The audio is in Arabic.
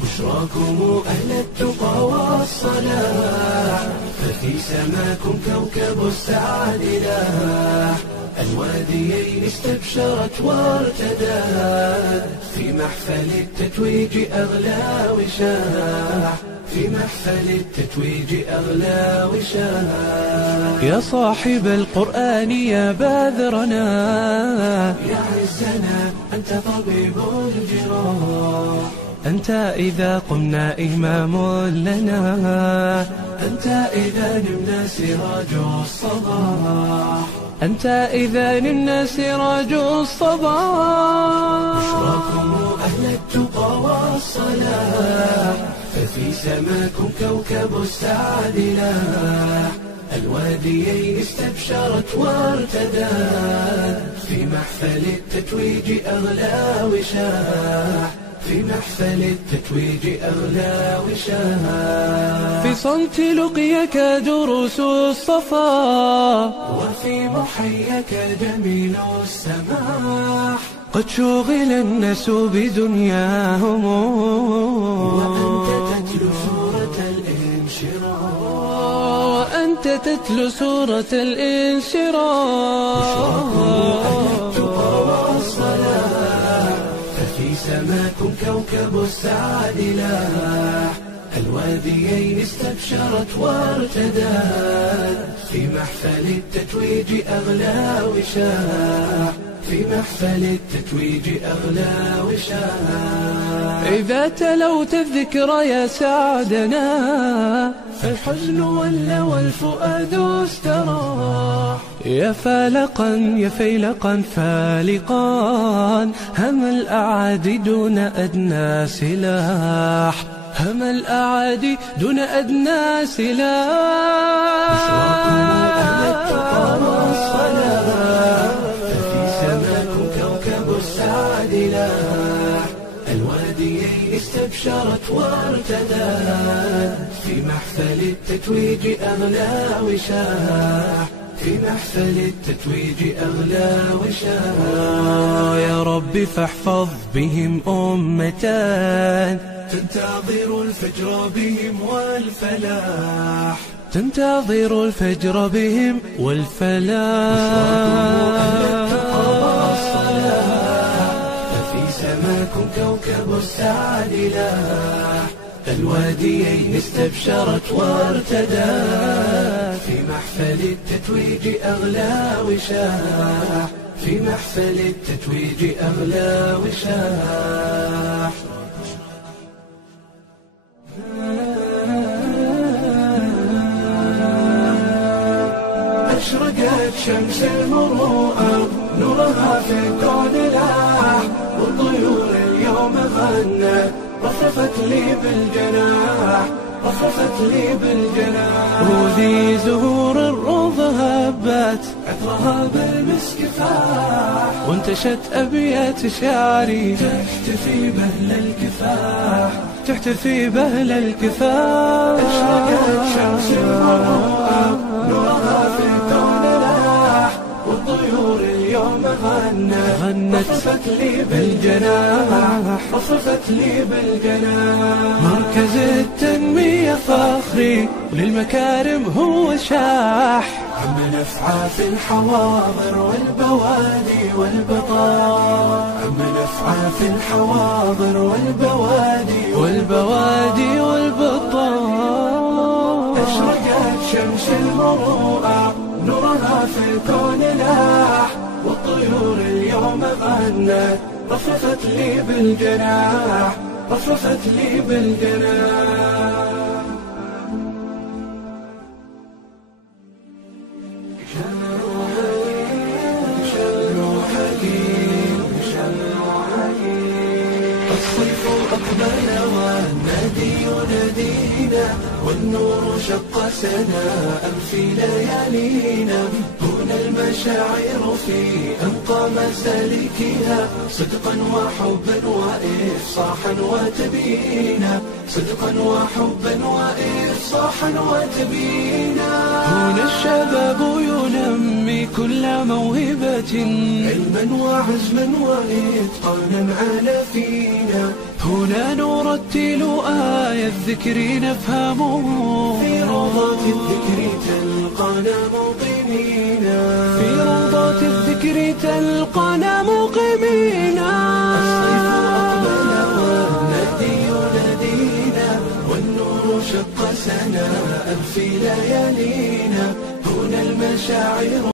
بشراكم أهل التقى والصلاح، ففي سماكم كوكب السعد لاح. الواديين استبشرت وارتدت، في محفل التتويج أغلى وشاح، في محفل التتويج أغلى وشاح. يا صاحب القرآن يا باذرنا، يا عزنا أنت طبيب الجراح، أنت إذا قمنا إمام لنا، أنت إذا نمنا سراج الصباح، أنت إذا نمنا سراج الصباح. بشراكم أهل التقى والصلاح، ففي سماكم كوكب السعد لاح. الواديين استبشرت وارتدت، في محفل التتويج أغلى وشاح، في محفل التتويج أغلى وشاح. في صمت لقيك دروس الصفا، وفي محيك جميل السماح. قد شغل الناس بدنياهم، وأنت تتلو سورة الانشراح، وأنت تتلو سورة الانشراح. ففي سماكم كوكب السعد لاح. الواديين استبشرت وارتدت، في محفل التتويج أغلى وشاح، في محفل التتويج أغلى وشاح. إذا تلوت الذكر يا سعدنا، فالحزن ولى والفؤاد استراح. يا فالقا يا فيلقا فالقا، هم الأعادي دون أدنى سلاح، هم الأعادي دون أدنى سلاح. ففي سماكم كوكب السعد لاح. الواديين استبشرت وارتدت، في محفل التتويج أغلى وشاح، في محفل التتويج أغلى وشاح. يا رب فاحفظ بهم أمة تنتظر الفجر بهم والفلاح، تنتظر الفجر بهم والفلاح. ففي سماكم كوكب السعد لاح. الواديين استبشرت وارتدت، في محفل التتويج أغلى وشاح، في محفل التتويج أغلى وشاح. أشرقت شمس المروءة، نورها في الكون لاح. والطيور اليوم غنت، رفرفت لي بالجناح، رفرفت لي بالجناح. وذي زهور الروض هبت، عطرها بالمسك فاح. وانتشت أبيات شعري، تحتفي بهل الكفاح، تحتفي بهل الكفاح. أشرقت شمس المروءة، نورها في الكون لاح. والطيور اليوم غنت، رفرفت لي بالجناح، رفرفت لي بالجناح. مركز التنمية فخري، للمكارم هو شاح. عم نفعى في الحواضر والبوادي والبطاح، عم نفعى في الحواضر والبوادي والبطاح. أشرقت شمس المروءة، نورها في الكون لاح. والطيور اليوم غنت، رفرفت لي بالجناح، رفرفت لي بالجناح. الصيف أقبل والنادي ينادينا، والنور شق سناء في ليالينا. هنا المشاعر في أنقى مسالكها، صدقا وحبا وإفصاحا وتبيينا، صدقا وحبا وإفصاحا وتبيينا. هنا الشباب ينمي كل موهبة، علما وعزما وإتقانا على فينا. هنا نور نرتل آي الذكر نفهمه. في روضات الذكر تلقانا مقيمين، في روضات الذكر تلقانا مقيمين. الصيف أقبل والنادي ينادينا، والنور شق سناء في ليالينا. هنا المشاعر